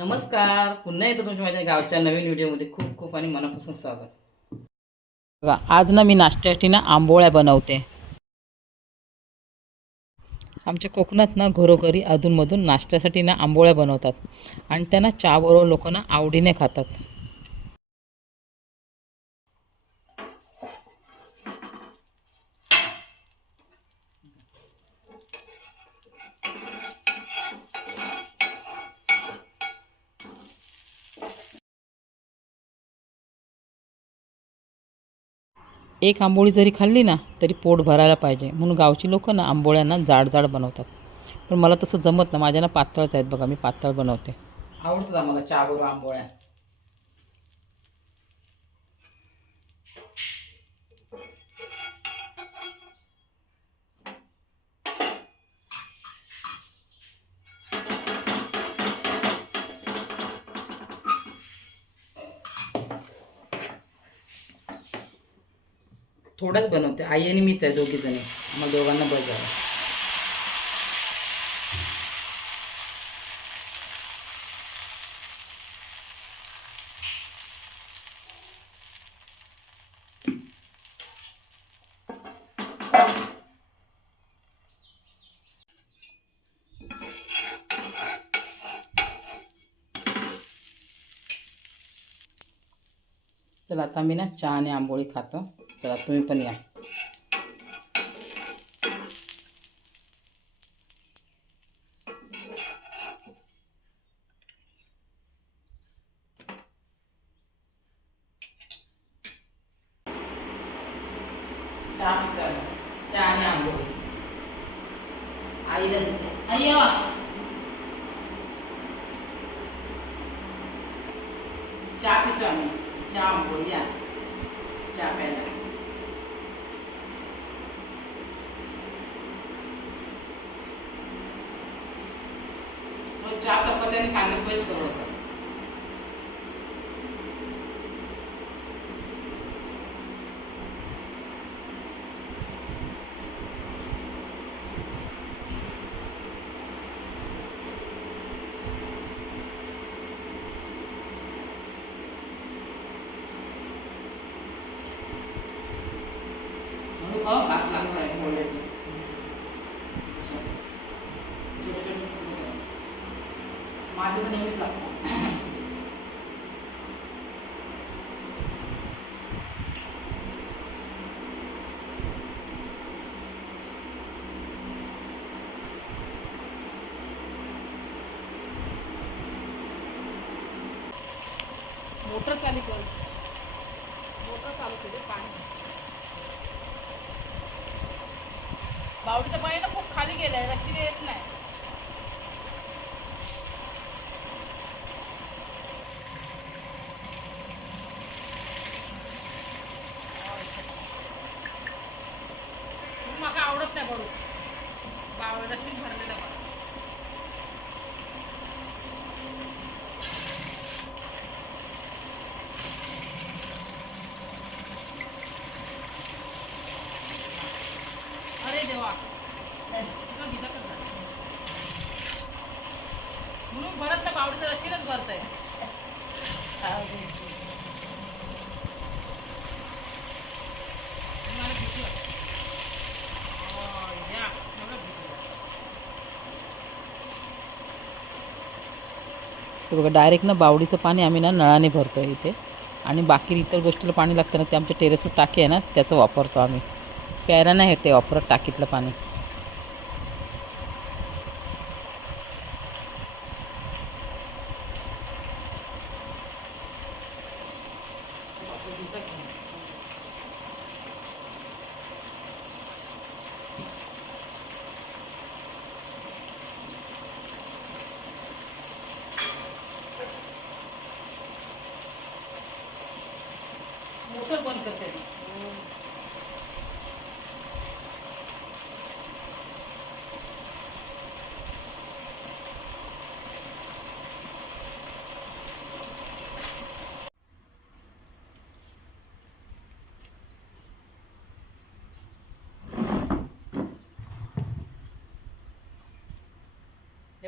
नमस्कार. पुन्हा एकदा तुमच्या माझ्या गावच्या नवीन व्हिडिओमध्ये खूप खूप आणि मनापासून स्वागत. बघा आज ना मी नाश्त्यासाठी ना आंबोळ्या बनवते. आमच्या कोकणात ना घरोघरी अधूनमधून नाश्त्यासाठी ना आंबोळ्या बनवतात. आणि त्यांना चहाबरोबर लोक ना आवडीने खातात. एक आंबोळी जरी खाल्ली ना तरी पोट भरायला पाहिजे. म्हणून गावची लोकं ना आंबोळ्यांना जाड जाड बनवतात. पण मला तसं जमत ना माझ्या ना पातळच आहेत बघा मी पातळ बनवते. आवडतात आम्हाला चहा आंबोळ्या? थोडंच बनवते. आई आणि मीच आहे दोघी जणी. मग दोघांना बस झालं. चला आता मी ना चहा आणि आंबोळी खातो. चला तुम्ही पण या चहा पितो आम्ही. चहा आणि आंबोळी आईला देते आई या चहा पितो आम्ही चहा आंबोळी या चहा प्यायला चार चहा चपाती आणि कांदा पोहेच करू होता. म्हणून खाऊ घास लागतो आहे पोळ्याचं असं. छोटे छोटे तुकडे करा. माझे पण नेहमीच लागतात मोटर चालू कर. मोटर चालू केली पाणी. बावडीचं पाणी ना खूप खाली गेलंय रशी येत नाही म्हणून माका आवडत नाही बडू बावड रशी भरलेलं बरं अरे देवा तुला भिजा करणार. म्हणून भरत ना बावडीचं रशीनच भरतंय. मला बघा डायरेक्ट ना बावडीचं पाणी आम्ही ना नळाने भरतो आहे इथे. आणि बाकी इतर गोष्टीला पाणी लागतं ना ते आमच्या टेरेसवर टाकी आहे ना त्याचं वापरतो आम्ही. प्यायला नाही ते वापरत टाकीतलं पाणी.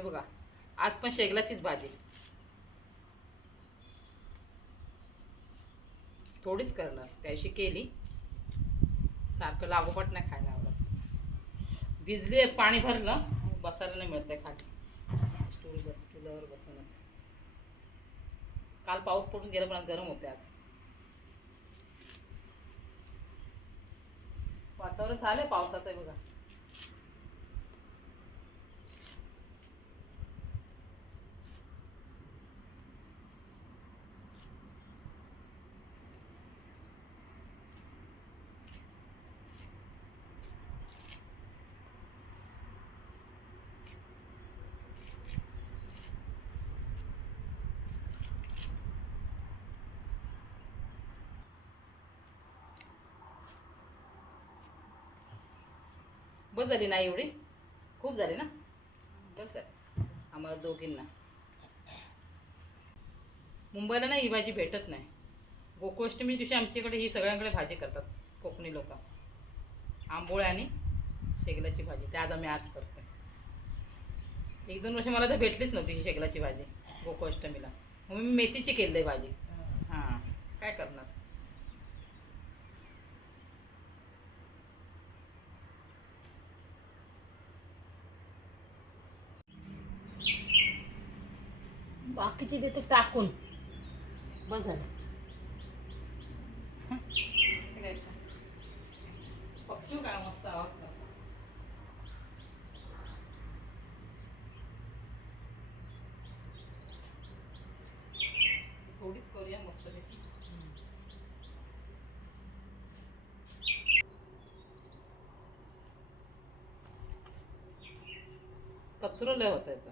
बघा. आज पण शेगलाचीच भाजी. थोडीच करणार. त्याशी केली. सारखं लागोपाट नाही खायला आवडत. भिजले पाणी भरलं बसायला नाही मिळतंय खाली. स्टूल बस स्टूलवर बसूनच. काल पाऊस पडून गेला पण गरम होते आज. वातावरण झालं पावसाचं बघा. बस झाली ना एवढी? खूप झाली ना? बस झाली. आम्हाला दोघींना. मुंबईला ना ही भाजी भेटत नाही. गोकुळाष्टमी दिवशी आमच्याकडे ही सगळ्यांकडे भाजी करतात कोकणी लोक. आंबोळ्या आणि शेगलाची भाजी. ते आज आम्ही आज करतोय. एक दोन वर्ष मला तर भेटलीच नव्हती ही शेगलाची भाजी गोकुळाष्टमीला. मग मी मेथीची केली आहे भाजी हां. काय करणार? बाकीचे देते टाकून. बस झालं. पक्षी काय मस्त आवाज थोडीच करूया मस्त पैकी. कचरो लय होता याचा.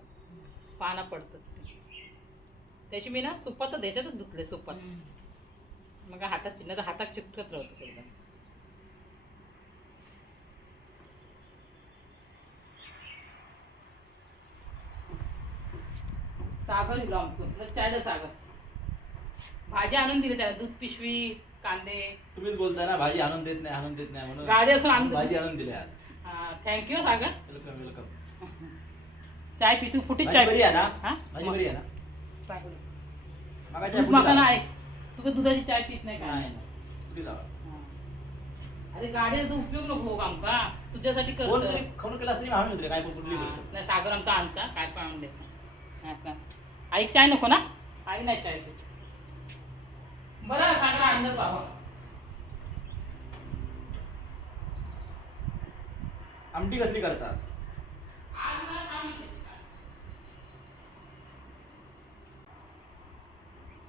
पाना पडतात. त्याची मी ना सुपात त्याच्यातच धुतले सुपात. मग हातात चिन्ह तर हातात चिकटत राहतो एकदम. सागर इलो आमचं. चायला सागर. भाजी आणून दिली त्याला दूध पिशवी कांदे. तुम्हीच बोलताय ना भाजी आणून देत नाही आणून देत नाही म्हणून गाडी असून आणून भाजी आणून दिली आज. Thank you Sagar. Welcome welcome चाय पी तू फुटीच भाजी चाय बरी. आहे ना? हा? भाजी. बरी आहे ना? चांगलं. मागाच्या दूध फुटी माका लावा. नाही तू का दुधाची चाय पित नाही का नाही नाही. फुटी लावा. हा. अरे गाडीचा उपयोग नको हो आमका तुझ्यासाठी करतो केला काय कुठली. गोष्ट नाही सागर आमचा आणता काय पण आणून देत नाही का आई चाय नको ना आई नाही चाय पित बरं सागर आणलं बाबा आमटी कसली करतात आज मला काम आहे.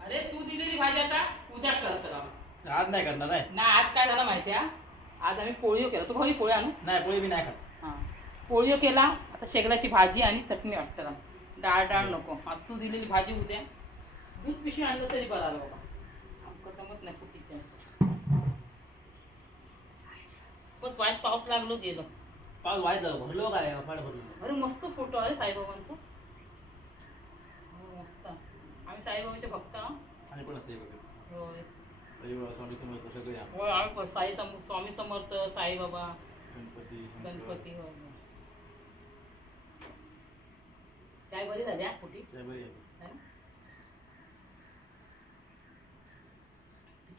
अरे तू दिलेली भाजी आता? उद्या करत आज नाही करणार आहे. ना आज काय झालं माहिती आहे आज आम्ही पोळीओ केला. तू घरी पोळी आणू? नाही पोळी मी नाही खात. हां. पोळीओ केला. आता शेगलाची भाजी आणि चटणी वाटतं ना डाळ डाळ नको. आता तू दिलेली भाजी उद्या. दूध पिशवी आणलं तरी बरं आलं बाबा. आमचं जमत नाही कुठीच्या बस वाईस पाऊस लागलो गेलो. पाऊस वाईट झालं भरलो काय फाट भरलो. अरे मस्त फोटो आहे साईबाबांचा. हो मस्त. आम्ही साईबाबांचे भक्त आहोत. आणि पण असते होय साईबाबा स्वामी समर्थ सगळे आम्ही. होय आम्ही पण साई सम स्वामी समर्थ साईबाबा गणपती शंकर. गणपती होय होय. चाय बरी झाली हा कुठे त्या बरी आहे.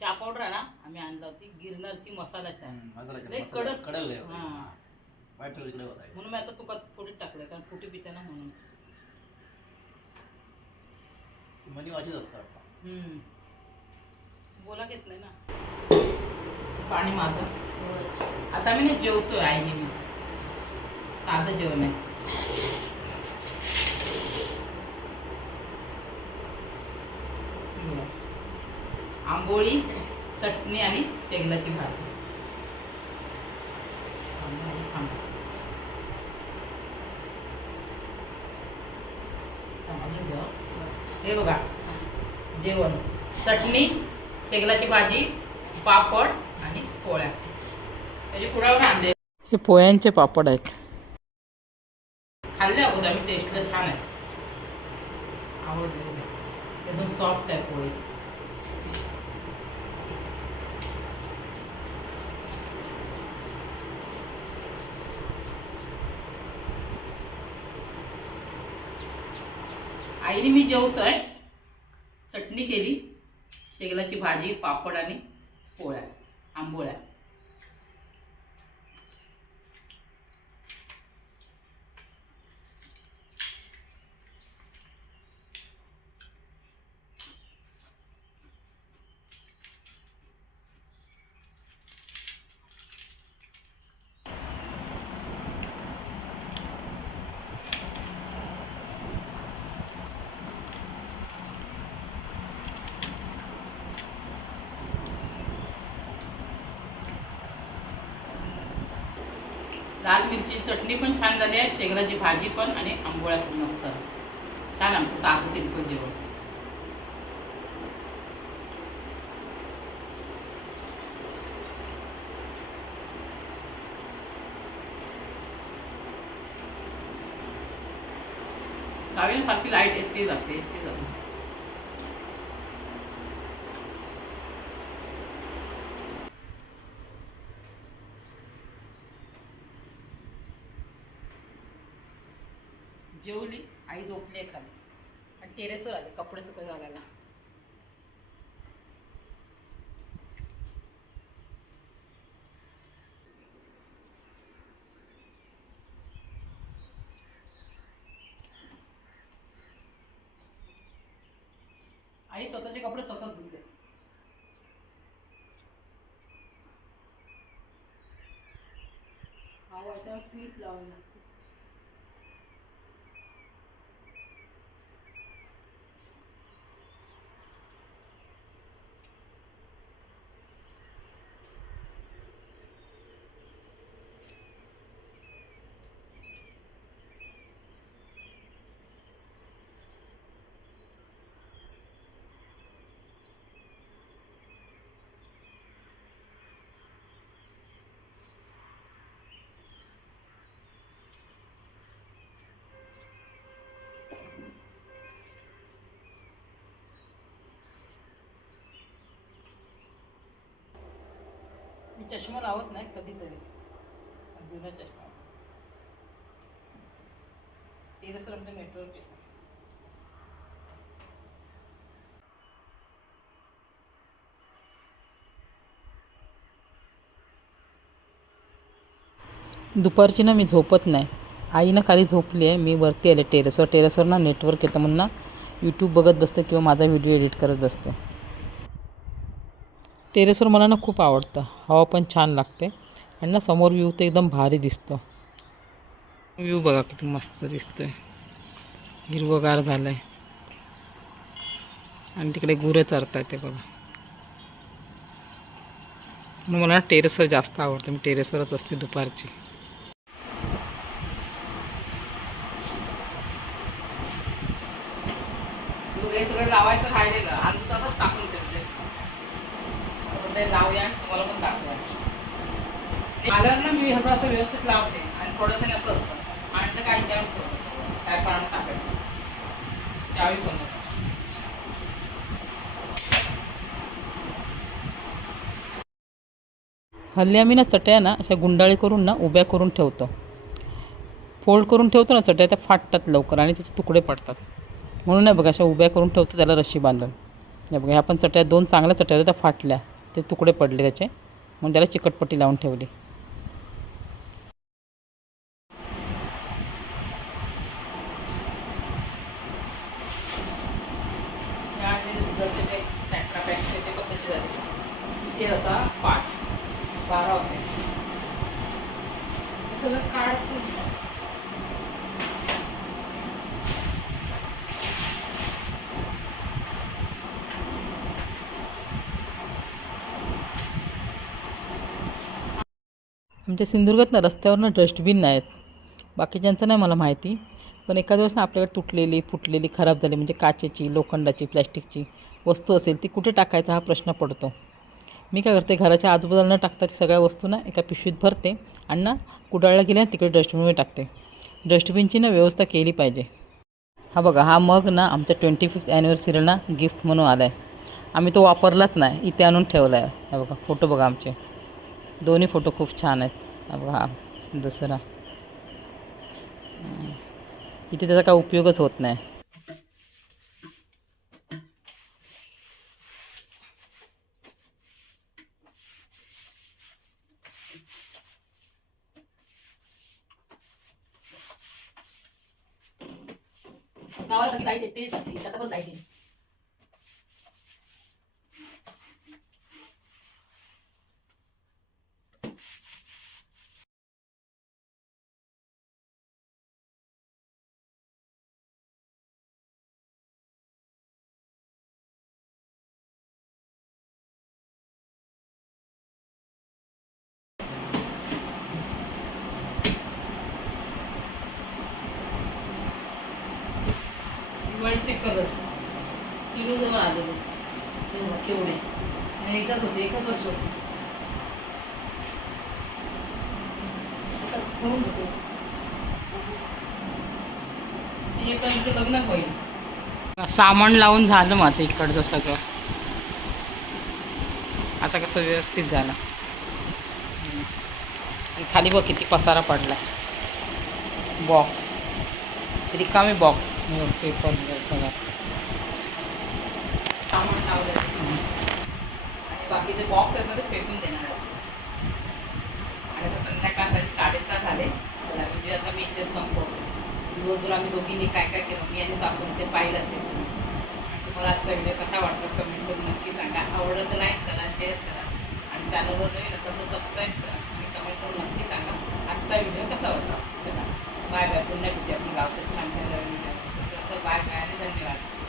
चहा पावडर आहे ना आम्ही आणला होती गिरनरची मसाला चाय हम्म, मसाला लय मसाला- कडक. कडक लय होते. हां. हां. वाईट ठेवलं इकडे होता म्हणून मी आता तुका थोडी टाकले कारण फुटी पिते ना म्हणून मनी वाचत असतं वाटतं. हम्म. बोला घेत नाही ना. पाणी माझं. आता मी ना जेवतोय आईने मी. साधं जेवण आहे. आंबोळी चटणी आणि शेगलाची भाजी. हे बघा. जेवण. चटणी शेगलाची भाजी पापड आणि पोळ्या. त्याची कुडावून आणले. हे पोळ्यांचे पापड आहेत. खाल्ले अगोदर आम्ही टेस्टला छान आहे. आवडले एकदम सॉफ्ट आहे पोळी आईने मी जेवतोय. चटणी केली शेगलाची भाजी पापड आणि पोळ्या आंबोळ्या. लाल मिरची चटणी पण छान झाली आहे शेंगदाची भाजी पण आणि आंबोळ्या पण मस्त. छान आमचं साधं सिंपल जेवण. जाऊया सारखी लाइट येते जाते येते जाते जेवली आई झोपली आहे खाली आणि टेरेसवर आले कपडे सुकत घालायला. आई स्वतःचे कपडे स्वतः धुतले हा वाटतं पीठ लावायला लागते चष्मा लावत नाही कधीतरी. जुना चष्मा. टेरेसवर आमचं नेटवर्क दुपारची ना मी झोपत नाही. आई ना खाली झोपली आहे मी वरती आले. टेरेसवर टेरेसवर ना नेटवर्क येतं म्हणून ना यूट्यूब बघत बसते किंवा माझा व्हिडिओ एडिट करत बसते. टेरेसवर मला ना खूप आवडतं. हवा पण छान लागते आणि ना समोर व्ह्यू तर एकदम भारी दिसतो. व्ह्यू बघा किती मस्त दिसतोय. हिरवगार झालं आहे आणि तिकडे गुरे चरत आहेत ते बघा. म्हणून मला टेरेसवर जास्त आवडतं. मी टेरेसवरच असते दुपारची. हे सगळं लावायचं राहिलेलं. आणि टाकून ठेवते ते लावूया तुम्हाला पण दाखवूया. आल्यावर ना मी सगळं असं व्यवस्थित लावते आणि थोडंसं असं असतं. आणलं काय काय काय पाणी टाकायचं चावी पण हल्ली आम्ही ना चटया ना अशा गुंडाळी करून ना उभ्या करून ठेवतो. फोल्ड करून ठेवतो ना चटया त्या फाटतात लवकर आणि त्याचे तुकडे पडतात. म्हणून नाही बघा अशा उभ्या करून ठेवतो त्याला रशी बांधून. हे बघा ह्या पण चटया दोन चांगल्या चटया होत्या त्या फाटल्या. ते तुकडे पडले त्याचे. म्हणून त्याला चिकटपट्टी लावून ठेवली इथे होता पाच बारा होते सगळं काढतो आमच्या सिंधुदुर्गात ना रस्त्यावर डस्टबिन नाहीत. बाकीच्यांचं नाही मला माहिती. पण एखाद्या वेळेस ना आपल्याकडे तुटलेली फुटलेली खराब झाली म्हणजे काचेची लोखंडाची प्लॅस्टिकची वस्तू असेल ती कुठे टाकायचा हा प्रश्न पडतो. मी काय करते घराच्या आजूबाजूला न टाकता ती सगळ्या वस्तू ना एका पिशवीत भरते आणि ना कुडाळला गेल्या तिकडे डस्टबिनमध्ये टाकते. डस्टबिनची ना व्यवस्था केली पाहिजे. हा बघा हा मग ना आमच्या ट्वेंटी फिफ्थ ॲनिव्हर्सरीला गिफ्ट म्हणून आला आहे आम्ही तो वापरलाच नाही इथे आणून ठेवला आहे हा बघा फोटो बघा आमचे. दोन्ही फोटो खूप छान आहेत. हा दुसरा. इथे त्याचा काय उपयोगच होत नाही. आवाज लाइट येते आता पण लाइट येते. एकच होते एकच वर्ष होते. लग्न होईल. सामान लावून झालं माझं इकडचं सगळं. आता कसं व्यवस्थित झालं. आणि खाली बघ किती पसारा पडला बॉक्स रिकामी बॉक्स पेपर सगळं. सामान लावलं बाकीचे बॉक्स आहेत ना ते फेकून देणार आहोत. आणि आता संध्याकाळसाठी साडेसहा झाले. म्हणजे आता मी इथे संपवतो. दिवसभर आम्ही दोघींनी काय काय केलं मी आणि सासून ते पाहिलं असेल. तुम्हाला आजचा व्हिडिओ कसा वाटतो कमेंट करून नक्की सांगा. आवडत तर लाईक करा शेअर करा. आणि चॅनलवर नवीन असेल तर सबस्क्राईब करा. आणि कमेंट करून नक्की सांगा. आजचा व्हिडिओ कसा होता बाय बाय पुन्हा भेटूया आपण गावच्या छान छान नवीन तर बाय बाय आणि धन्यवाद.